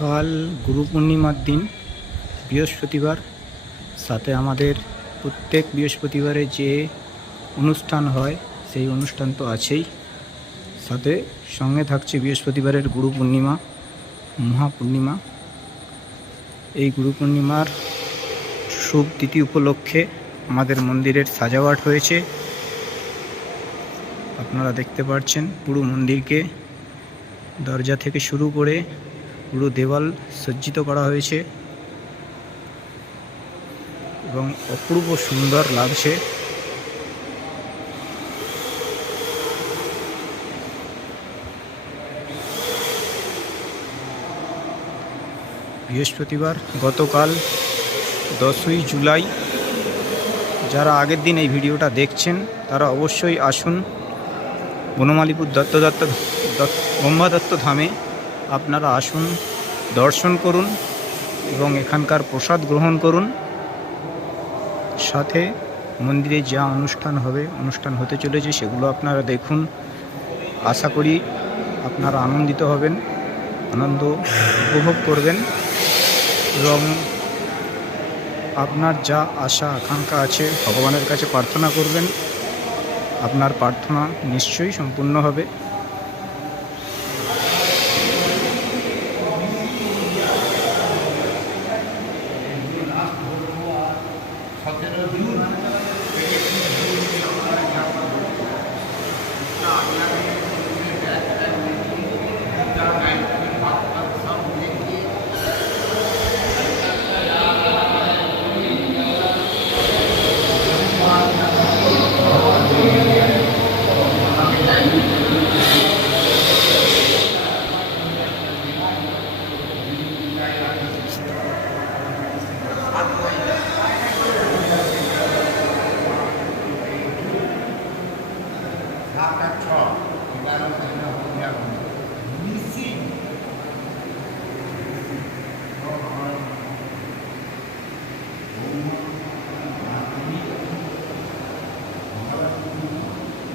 কাল গুরু পূর্ণিমার দিন, বৃহস্পতিবার। সাথে আমাদের প্রত্যেক বৃহস্পতিবারে যে অনুষ্ঠান হয় সেই অনুষ্ঠান তো আছেই, সাথে সঙ্গে থাকছে বৃহস্পতিবারের গুরু পূর্ণিমা, মহাপূর্ণিমা। এই গুরু পূর্ণিমার শুভ তিথি উপলক্ষে আমাদের মন্দিরের সাজাওয়াট হয়েছে। আপনারা দেখতে পাচ্ছেন পুরো মন্দিরকে দরজা থেকে শুরু করে পুরো দেওয়াল সজ্জিত করা হয়েছে এবং অপূর্ব সুন্দর লাগছে। বৃহস্পতিবার গতকাল 10ই জুলাই। যারা আগের দিন এই ভিডিওটা দেখছেন তারা অবশ্যই আসুন বনমালীপুর ব্রহ্মাদত্ত ধামে। আপনারা আসুন, দর্শন করুন এবং এখানকার প্রসাদ গ্রহণ করুন। সাথে মন্দিরে যা অনুষ্ঠান হতে চলেছে সেগুলো আপনারা দেখুন। আশা করি আপনারা আনন্দিত হবেন, আনন্দ উপভোগ করবেন এবং আপনার যা আশা আকাঙ্ক্ষা আছে ভগবানের কাছে প্রার্থনা করবেন। আপনার প্রার্থনা নিশ্চয়ই সম্পূর্ণ হবে। Not that tall. You got to know.